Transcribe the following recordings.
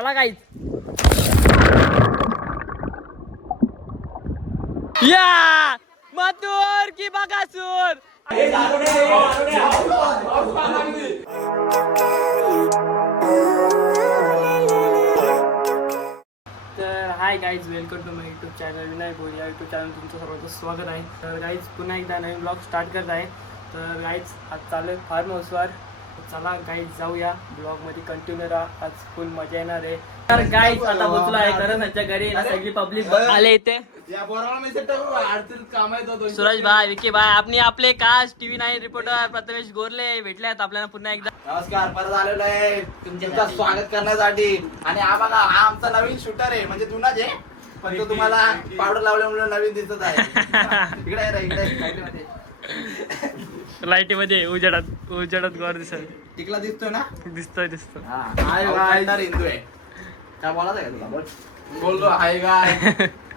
चला गाईज. या मथुर की बकासूर. तर hi guys, welcome to my YouTube channel Vinayak Bhoi. या यूट्यूब चॅनल तुमचं सर्वांचं स्वागत आहे. तर गाईज पुन्हा एकदा नवीन ब्लॉग स्टार्ट करत आहे. तर गाईज आज चालू आहे फार्म हाऊसवर. चला गाईज जाऊया ब्लॉगमध्ये कंटिन्यू राहा, आज फुल मजा येणार आहे. तर गाईज आता पोचलो आहे कारण त्यांच्या घरी सगळी पब्लिक आले इथे. सूरज भाई, विकी भाई, आपने आपले कास्ट TV9 रिपोर्टर प्रथमेश गोरले भेटले आहेत आपल्याला पुन्हा एकदा. नमस्कार, परत आलेलो आहे तुमचं स्वागत करण्यासाठी. आणि हा बघा, हा आमचा नवीन शूटर आहे, म्हणजे जुनाच आहे पण तो तुम्हाला पावडर लावल्यामुळे नवीन दिसत आहे. इकडे इकडे लाईटीमध्ये उजेडात गोर दिसत. टिकला दिसतोय ना? दिसतोय. हाय गाय हिंदू आहे. काय बोलायचं आहे तुला? बोल. बोललो हाय गाय.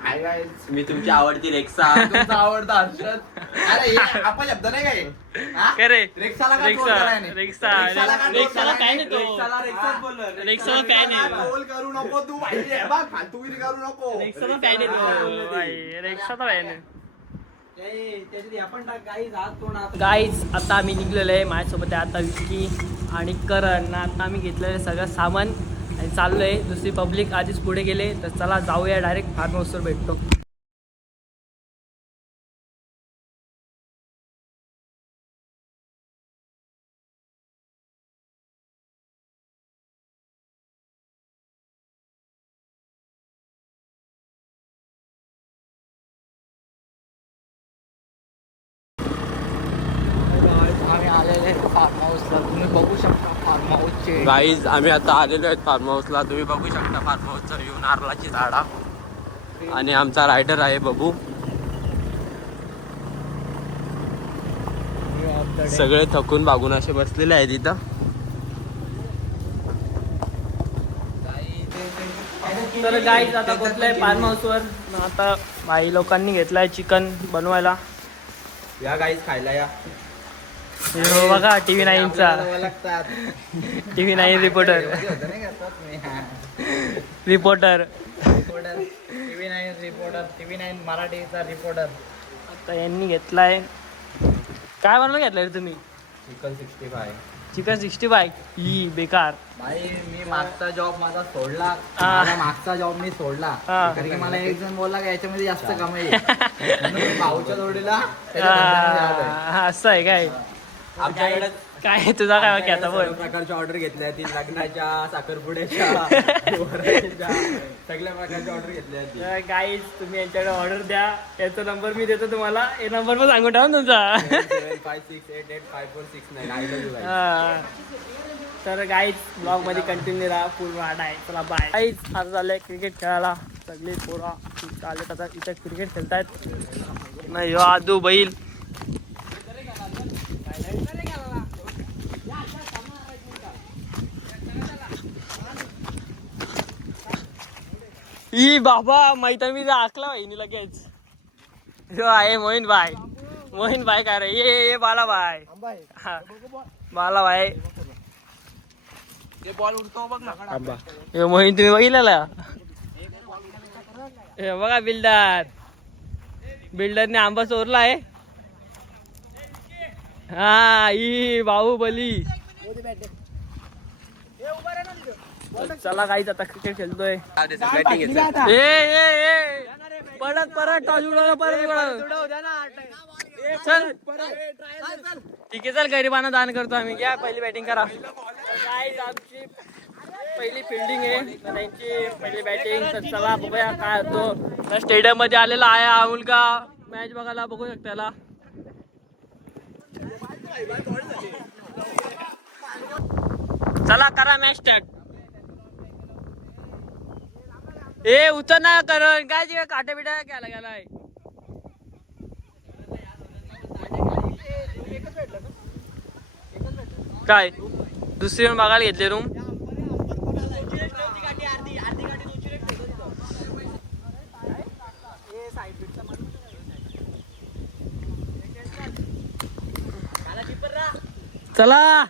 हाय गाय, मी तुमची आवडती रेक्सा. तुमचा आवडता हर्षद. अरे हे आपण शब्द नाही काय? काय रे? रेक्साला का troll करायला नाही? रेक्साला काय नाही तो. रेक्साला रेक्साच बोललो. रेक्साला काय नाही. troll करू नको तू भाई. हे बघ, फालतूगिरी करू नको. रेक्साला काय नाही तो. भाई रेक्साचा काय नाही. गाईज आता आम्ही निघलेलो आहे. माझ्यासोबत आहे आता विकी आणि करण. आता आम्ही घेतलेलं सगळं सामान आणि चाललो आहे. दुसरी पब्लिक आधीच पुढे गेले, तर चला जाऊया डायरेक्ट फार्म हाऊसवर भेटतो. आम्ही आलेले फार्म हाऊसला, तुम्ही बघू शकता फार्म हाऊसचे. गाईज आम्ही आता आलेलो आहेत फार्म हाऊसला. तुम्ही बघू शकता फार्म हाऊसचा व्ह्यू, नारळाची झाडा. आणि आमचा रायडर आहे बबू. सगळे थकून बागून असे बसलेले आहेत इथं. तर गाईज आता पोचलाय फार्म हाऊसवर. आता बाई लोकांनी घेतलाय चिकन बनवायला. या गाईज खायला या. हो बघा TV9चा TV9 रिपोर्टर. TV9 मराठीचा रिपोर्टर. आता यांनी घेतलाय. काय बनवलं घेतलंय रे तुम्ही? चिकन 65. ही बेकार. भाई मी मागचा जॉब माझा सोडला. हा. माझा मागचा जॉब मी सोडला हा. कारण की मला एक जण बोलला की याच्यामध्ये जास्त कमाई आहे. म्हणून भाऊच्या जोडीला त्याच्या धंद्यामध्ये आलोय. असं आहे काय? आमच्याकडे काय तुझा काय वाक्य आता बोल. प्रकारच्या ऑर्डर घेतल्या आहेत. लग्नाच्या, साखरपुड्याच्या, सगळ्या प्रकारच्या ऑर्डर घेतल्या आहेत. गाईज तुम्ही यांच्याकडे ऑर्डर द्या. याचा नंबर मी देतो तुम्हाला. हे नंबर पण सांगून ठेवा तुमचा. 757688546 I love you guys. हा. तर गाईज ब्लॉग मध्ये कंटिन्यू राहा, पूर्ण वाढा आहे. चला बाय. गाईज आता झालंय क्रिकेट खेळायला. सगळे पोरा आले आता इथे क्रिकेट खेळतायत. नाही आदू बैल. ई बाबा माहिती मी आखला बहिणी लगेच. जो आहे मोहीन भाई काय रे? ये बाला भाई. बाला भाई बॉल उडतो बघ ना. हे मोहीन तुम्ही बघितलेला? हे बघा बिल्डरने आंबा चोरला आहे. हा ई बाहुबली. चला काहीच आता क्रिकेट खेळतोय. परत टॉस उडवला चल ठीक आहे. चल गरिबांना दान करतो आम्ही. घ्या पहिली बॅटिंग करा. आमची पहिली फिल्डिंग आहे, त्यांची पहिली बॅटिंग. तर चला बघूया काय होतो. स्टेडियम मध्ये आलेला आहे हा मुलगा मॅच बघायला. बघू शकता त्याला. चला करा मॅच स्टार्ट. ए उचल ना करण. काय तिकडे काट्या बिट्या घ्यायला गेलाय. काय दुसरी रूम बघायला घेतली रूम. चला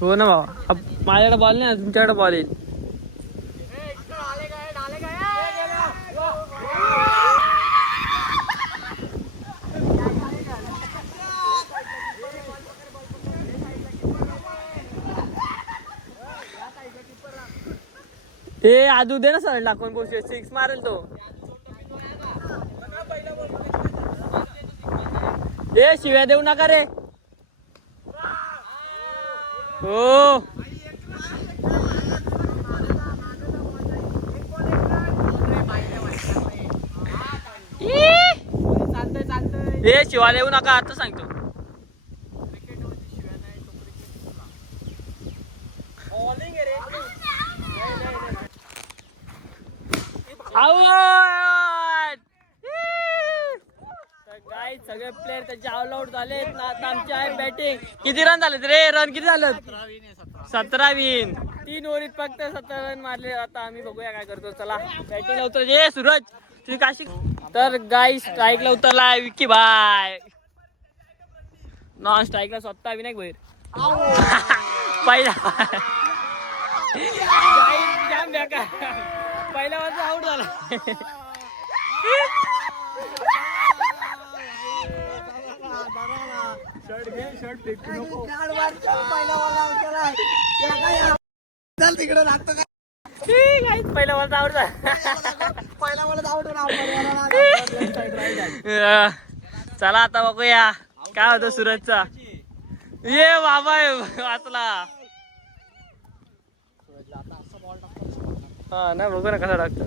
हो ना बाबा, माझ्याकडे बॉल नाही, तुमच्याकडे बॉल येईल. ते आदू दे ना सर टाकून पोस्ट 6 मारेल तो. ए शिव्या देऊ नका रे. हो ए शिवा देऊ नका आता सांगतो. गाईज सगळे प्लेयर त्याचे ऑल आउट झाले. आता आमचे आहे बॅटिंग. किती रन झाले रे? रन किती झालं? 17 विन. 3 ओव्हरीत फक्त 17 रन मारले. आता आम्ही बघूया काय करतो. चला बॅटिंगला उतर. ये सूरज तुम्ही काशी. तर गाईज स्ट्राईकला उतरला विक्की भाई. नॉन स्ट्राईकला स्वतः विनायक भैर. पहिला जाम बेकार. पहिल्या वाजता आउट झाला. पहिला वाजता आउट झाला. चला आता बघूया काय होतं सूरजचा. ये बाबा वाचला. हा ना बघू ना कसा टाकतो.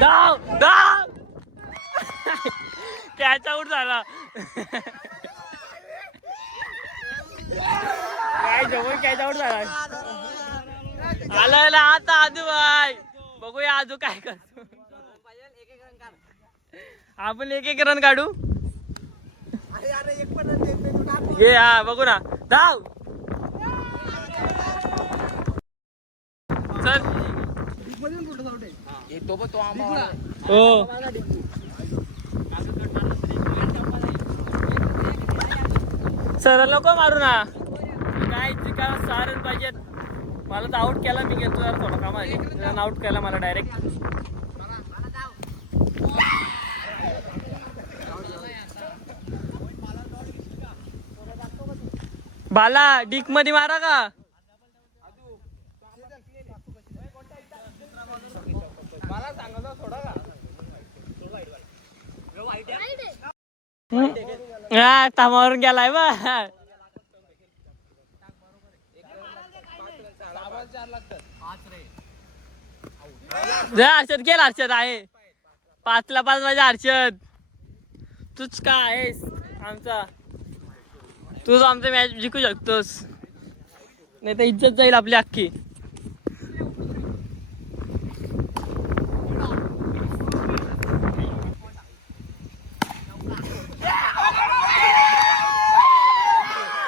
धाव धाव. कॅच आउट झाला. काय जवळ कॅच आउट झाला. आला आता आजू भाई. बघूया आजू काय करतो. आपण एक रन काढू. घे हा बघू ना. धाव. चल हो सर लोक मारू ना. काय जिंकायला 6 रन पाहिजेत. मला तर आउट केला. मी गेलो जरा थोडा कामा आहे. आउट केला मला डायरेक्ट. बाला डिक मध्ये मारा का. हा थांबावरून गेलाय बा. हर्षद गेला. हर्षद आहे 5ला 5 माझ्या. हर्षद तूच का आहेस आमचा. तूच आमचा मॅच जिंकू शकतोस. नाही तर इज्जत जाईल आपली अख्खी.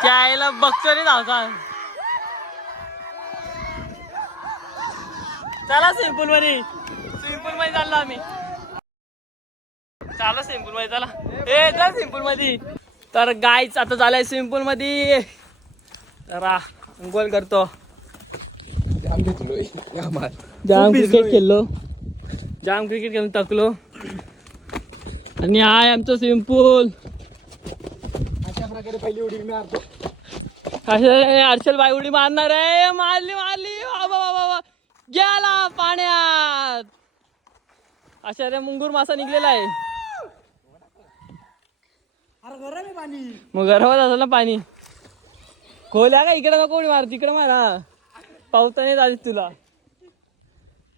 त्याला बघतो रे धावता. चला सिंपल मध्ये. सिंपल मध्ये चाललो आम्ही. चला सिंपल मध्ये चला. ए चल सिंपल मध्ये. तर गाईच आता झालंय सिंपल मध्ये. जरा गोल करतो. जाम क्रिकेट खेळलो. जाम क्रिकेट खेळून थकलो. आणि हाय आमचं सिंपल. अशा प्रकारे पहिली उडी मारतो. हर्षल बाई उडी मारणार आहे. मारली मारली. बाबा बाबा गेला पाण्यात. अशा रे मुंगूर मासा निघलेला आहे. मग गरमच असेल ना पाणी. खोल्या का इकडे नको उडी मार. तिकडे मारा. पावता नाही आधीच तुला.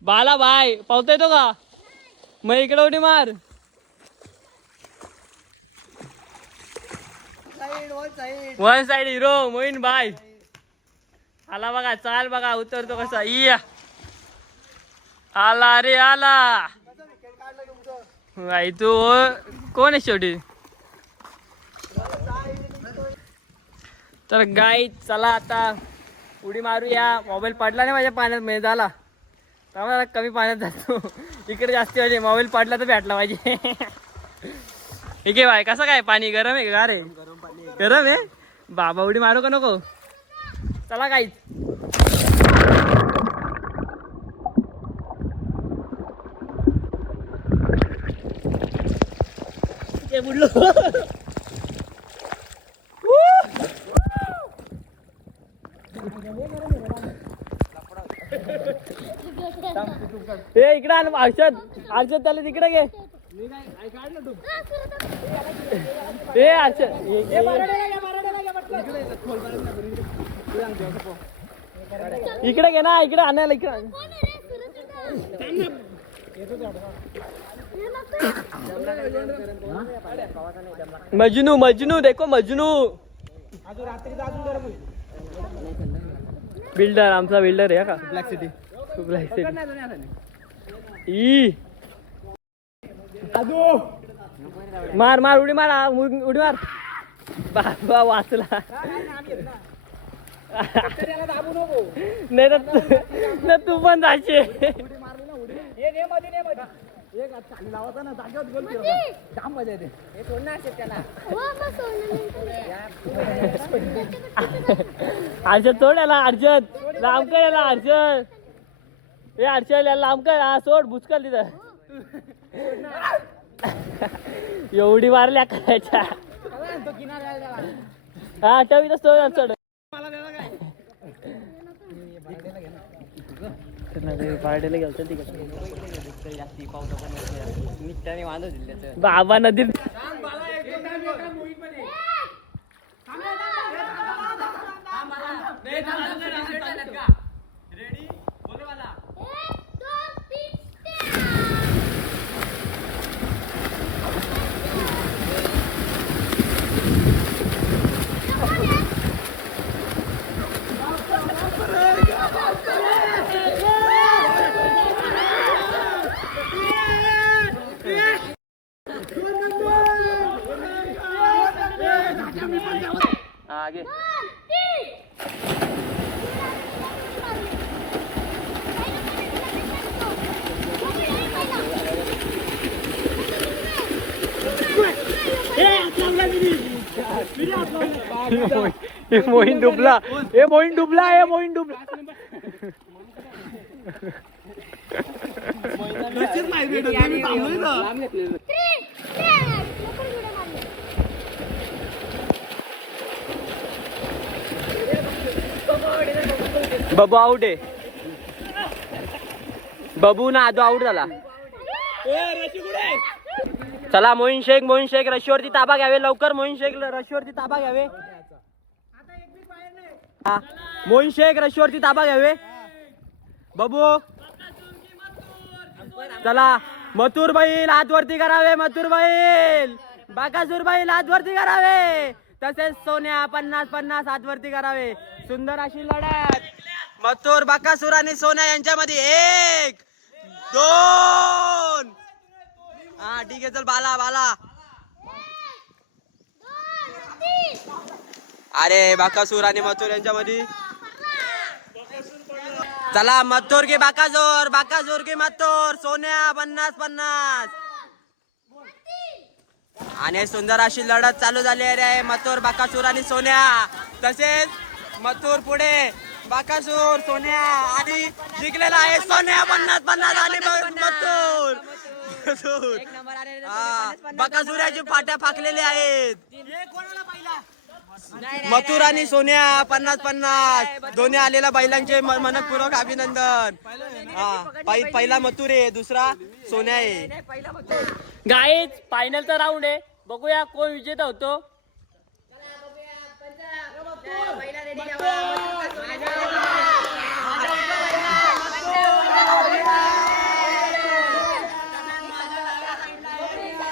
बाला बाय पावता येतो का. मग इकडे उडी मार. One side hero Moin bye. आला बघा. चाल बघा उतरतो कसा. इया आला रे आला. भाई तू कोण आहे शेवटी. तर गाई चला आता उडी मारूया. मोबाईल पडला नाही माझ्या पाण्यात म्हणजे झाला. त्यामुळे कमी पाण्यात जातो. इकडे जास्ती पाहिजे. मोबाईल पडला तर भेटला पाहिजे. हे घे बाय, कसं काय पाणी गरम आहे का रे? गरम आहे बाबा, उडी मारू का नको? चला काहीच बुडलो. ए इकडे आण अर्षद, अर्षद त्याला तिकडे घे. ए अर्षद इकडे घे ना, इकडे आणायला इकडे. मजनू मजनू देखो मजनू. बिल्डर आमचा बिल्डर आहे का? Black city. ब्लॅक सिटी मार मार उडी मार, उडी मार. बाबा वाचला. नाही तर तू पण जायचे. अर्षद सोड याला, अर्षद लांब कर याला, अर्षद. हे अर्षद याला लांब कर. हा सोड, भुचकल तिथं. एवढी मारल्या करायच्या. हा ठेवी तर सोड सोड. पार्टीला गेलतो तिकडे बाबा नदीत. आगे मोहीन डुबला. हे मोहीन डुबला. हे मोहीन डुबला. बबू आउट आहे. बबू ना आदो आउट झाला. चला मोहीन शेख, मोहीन शेख रशीवरती ताबा घ्यावे लवकर. मोहीन शेख रशीवरती ताबा घ्यावे. मोहीन शेख रशीवरती ताबा घ्यावे. बबू चला. मथुर बैल हातवरती करावे. मथुर बैल, बाकासूर बैल हातवरती करावे. तसेच सोन्या 50-50 हातवरती करावे. सुंदर अशी लढत मथुर, बाकासूर आणि सोन्या यांच्यामध्ये. 1 2. हा ठीक आहे चल. बाला बाला. अरे बाकासूर आणि मथुर यांच्यामध्ये. चला मथुर की बाकासूर, बाकासूर की मथुर. सोन्या 50-50. आणि सुंदर अशी लढत चालू झाली आहे. मथुर, बाकासूर आणि सोन्या. तसेच मथुर पुढे, बाकासूर, सोन्या आणि जिंकलेला आहे सोन्या 50-50 आणि मथुर. बकासुराची फाट्या फाकलेल्या आहेत. मथुर आणि सोन्या 50-50 दोन्ही आलेल्या बैलांचे मनपूर्वक अभिनंदन. पहिला मथुर आहे, दुसरा सोन्या आहे. गाईज फायनलचा राऊंड आहे. बघूया कोण विजेता होतो.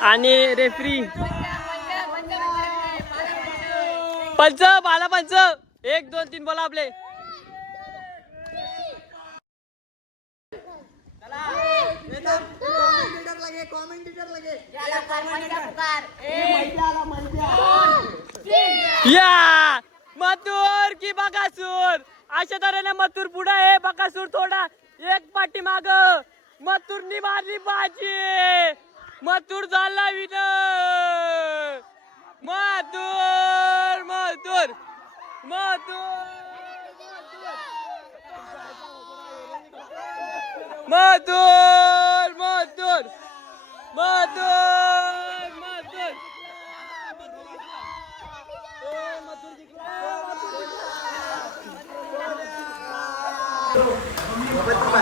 आणि रेफरी पंच, बाला पंच. 1 2 3 बोला आपले. या मथुर की बकासूर. अशा तऱ्हेने मथुर पुढे आहे, बकासूर थोडा एक पाठी माग. मथुरनी मारली बाजी. मथुर झाला विनर. मधुर मधुर मधुर मधुर मधुर मधुर मधुर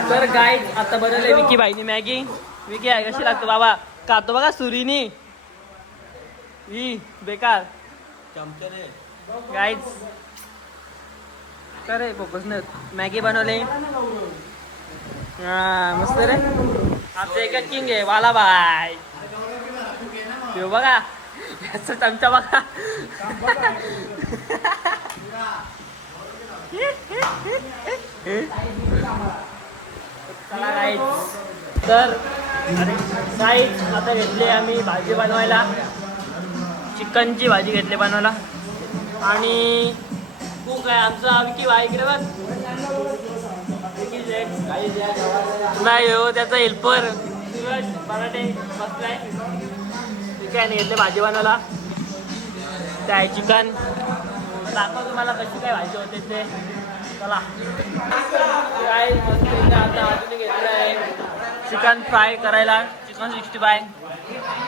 तर गाईज आता बनवले विकी बाईनी मॅगी. विकी आहे कशी लागतो बाबा, खातो बघा सुरीनी. ही बेकार गाईज. करे फोकस नाही मॅगी बनवले. हा मस्त रे. आमचं एक किंग आहे वाला बाय. तो बघा याचा चमचा बघा. चला गाईज. तर गाईज आता घेतली आम्ही भाजी बनवायला. चिकनची भाजी घेतली बनवायला. आणि कुक आहे आमचा विकी भाई इकडे बघ. नाही हो त्याचा हेल्पर सूरज मराठे बसलाय. ठीक आहे घेतले भाजी बनवायला. ते आहे चिकन. दाखव तुम्हाला कशी काय भाजी होते ते. चला काय मस्त आता अजून घेतलं आहे चिकन फ्राय करायला. चिकन 65.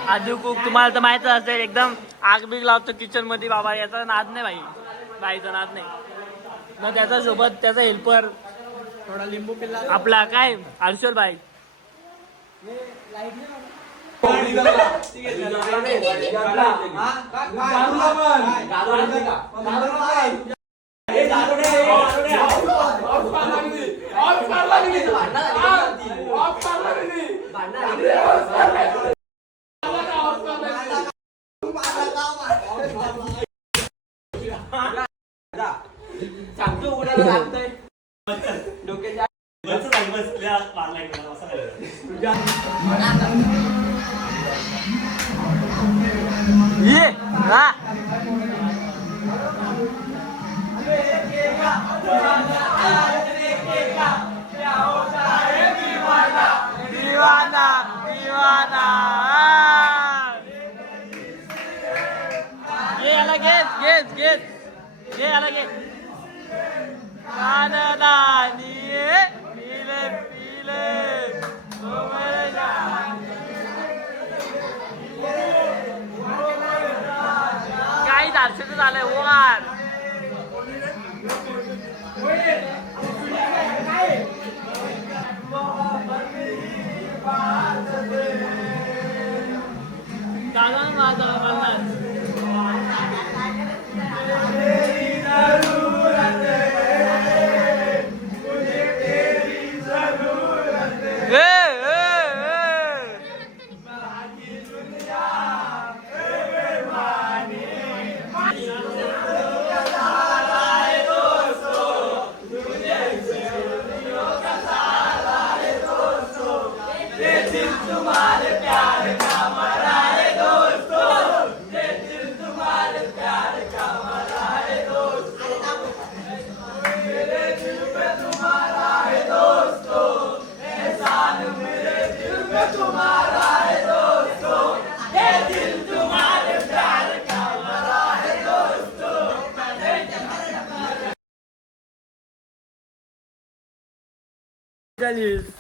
आजू कुक तुम्हाला तर माहीतच असेल एकदम आग बीग लावतो किचन मध्ये बाबा. याचा नाद नाही बाईचा नाद नाही. मग त्याच्या सोबत त्याचा हेल्पर थोडा लिंबू पिल्ला आपला काय हर्षल बाई. ये हा दीवाना दीवाना. ये याला घेत घेत घेत ये याला घेत. कानदानी पीले पीले काही दार्शक झालंय वार. कागद माझा बनणार.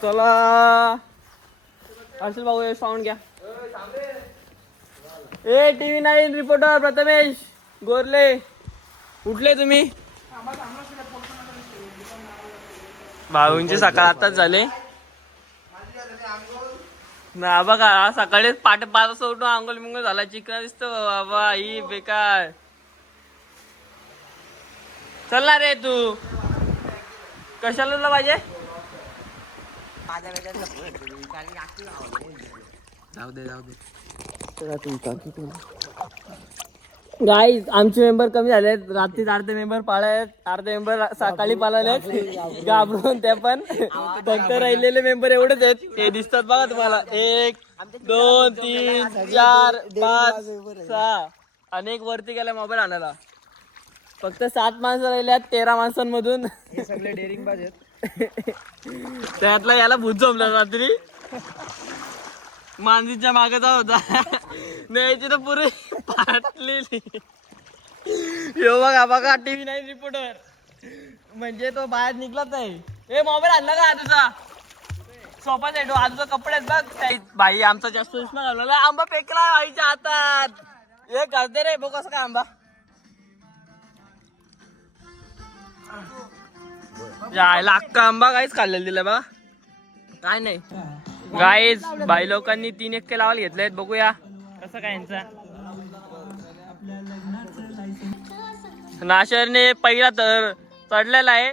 चला हर्षल भाऊ साऊंड घ्या. ए TV9 रिपोर्टर प्रथमेश गोरले उठले तुम्ही. भाऊंची सकाळ आताच झाले ना बघा. सकाळीच पाठ 5 वाजता उठून आंघोळ मिंगोळ झाला. चिकन दिसतो बाबा. ही बेकार. चल ना रे तू कशाला पाहिजे. जाऊ दे जाऊ दे. गाईज आमचे मेंबर कमी झालेत. रात्री अर्धे मेंबर पाळायत. अर्धे मेंबर सकाळी पाळालेत घाबरून. ते पण फक्त राहिलेले मेंबर एवढेच आहेत. हे दिसतात बघा तुम्हाला. 1 2 3 4 5 6 अनेक वरती गेला मोबाईल आणायला. फक्त 7 माणसं राहिल्यात 13 माणसांमधून. हे सगळे डेअरिंग बाज आहेत. त्यातला याला भूत जमला रात्री. मांजरीच्या मागचा होता न्यायची तर पुरी फाटलेली. यो बघा टीव्ही नाही रिपोर्टर म्हणजे तो बाहेर निघलाच नाही. ए मोबाईल आणला का आजूचा सोफा सेट आजूचा कपडे बघ. बाई आमचा जास्त उष्मा घालवला आंबा फेकला आईच्या हातात. हे करते रे बघ कसं काय आंबा जायला अख्खा आंबा काहीच खाल्लेला दिला बघा काय नाही. गाईज बाई लोकांनी 3 एक्के लावायला घेतलेत बघूया कसं काय यांचा. नाशरने पहिला तर चढलेला आहे.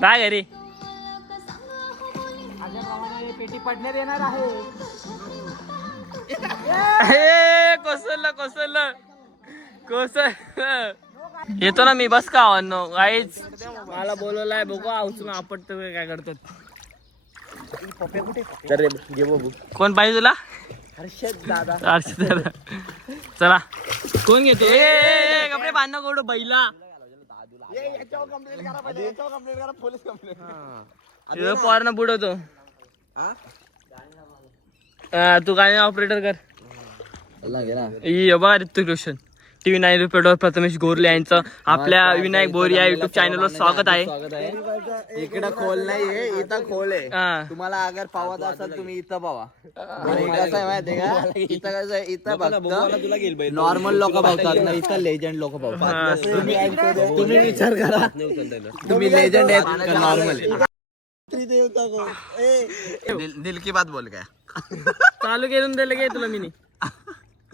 काय घरी पेटी पडण्यात येणार आहे. कोसळलं येतो ना मी बस का आव्हानो गाईच मला बोलवलाय बघू उचलून आपटतो काय करतात. कोण पाहिजे तुला हर्षद दादा. चला कोण घेतो कपडे बांधणं कोण बैला पोरांना बुडवतो. तू गाणी ऑपरेटर कर. बघा ऋतिक रोशन टीव्ही 9 रिपोर्टर प्रथमेश गोरले यांचं आपल्या विनायक बोरिया युट्यूब चॅनलवर स्वागत आहे. इकडं खोल नाहीये इथं खोल आहे. तुम्हाला अगर पावत असेल तुम्ही इथं पावा. कसं आहे माहितीये का इथं कसं आहे इथं बघतो नॉर्मल लोक बघतात ना इथं लेजंड लोक बघतात. तुम्ही विचार करा तुम्ही लेजंड आहेत का नॉर्मल. दिल की बात बोल काय चालू करून दिलं गे तुला मी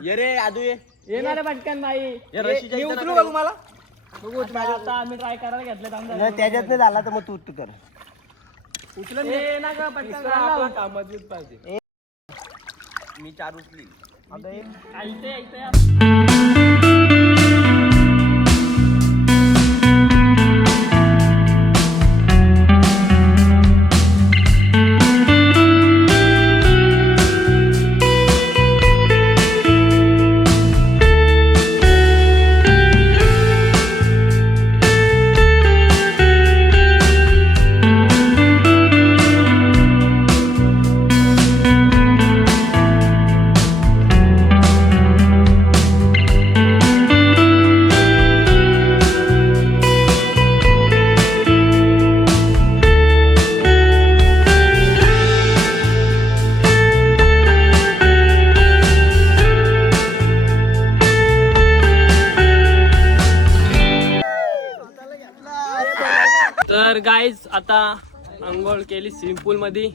ये रे आदू ये येणार आहे पटकन बाई. मी उचलू का तुम्हाला बघू आता आम्ही ट्राय करायला घेतलं त्याच्यात नाही झाला तर मग तू कर. ना का पटकन कामाची पाहिजे. मी 4 उचली. तर गाईज आता अंघोळ केली स्विमिंग पूल मध्ये.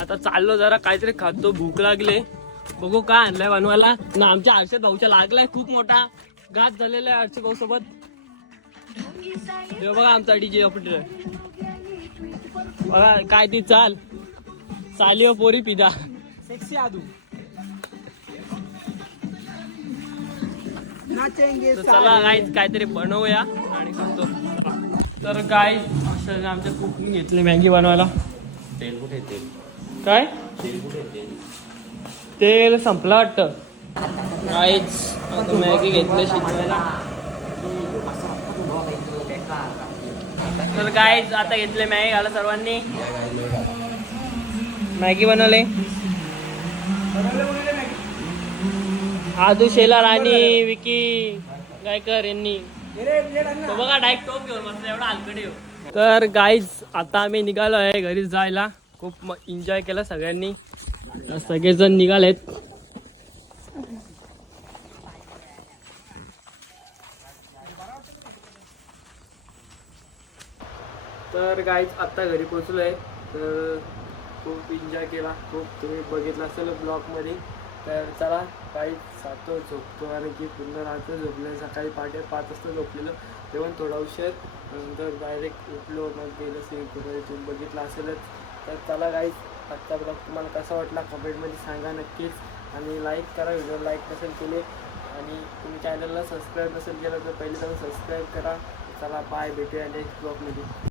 आता चाललो जरा काहीतरी खातो भूक लागले. बघू काय आणलंय बनवायला ना. आमच्या हर्षद भाऊच्या लागलाय खूप मोठा घात झालेला आहे हर्षद भाऊ सोबत. बघा आमचा डीजे ऑपरेटर बघा काय ती चालिओ पोरी पिझ्झा सेक्सी आदू. चला गाईज काहीतरी बनवूया आणि खातो. तर गाईज असं आमच्या कुकिंग घेतले मॅगी बनवायला. तेल कुठे तेल काय तेल कुठे तेल संपलं वाटतं. गाईज आता मॅगी घेतलं शिजवायला. तर गाईज आता घेतले मॅगी घाला सर्वांनी. मॅगी बनवले आदू शेलार आणि विकी गायकर यांनी. तो बघा डायरेक्ट टोप घेऊन मस्त एवढा हलकडे. तर गाईज आता आम्ही निघालो आहे घरी जायला. खूप एन्जॉय केला सगळ्यांनी. सगळेजण निघालेत. तर गाईज आता घरी पोचलोय. तर खूप एन्जॉय केला. खूप तुम्ही बघितलं असेल ब्लॉगमध्ये. तर चला काही जातो झोपतो आणि की पूर्ण रात्र झोपलं. सकाळी 5:30 वाजता झोपलेलं तेव्हा थोडा उशीर नंतर डायरेक्ट उठलो मग गेलं स्विमिंग पूलमध्ये. तुम्ही बघितलं असेलच. तर चला गाईज आजचा ब्लॉग तुम्हाला कसा वाटला कमेंटमध्ये सांगा नक्कीच. आणि लाईक करा व्हिडिओ लाईक नसेल केले आणि तुम्ही चॅनलला सबस्क्राईब नसेल केलं तर पहिले जाऊन सबस्क्राईब करा. चला बाय भेटूया नेक्स्ट ब्लॉगमध्ये.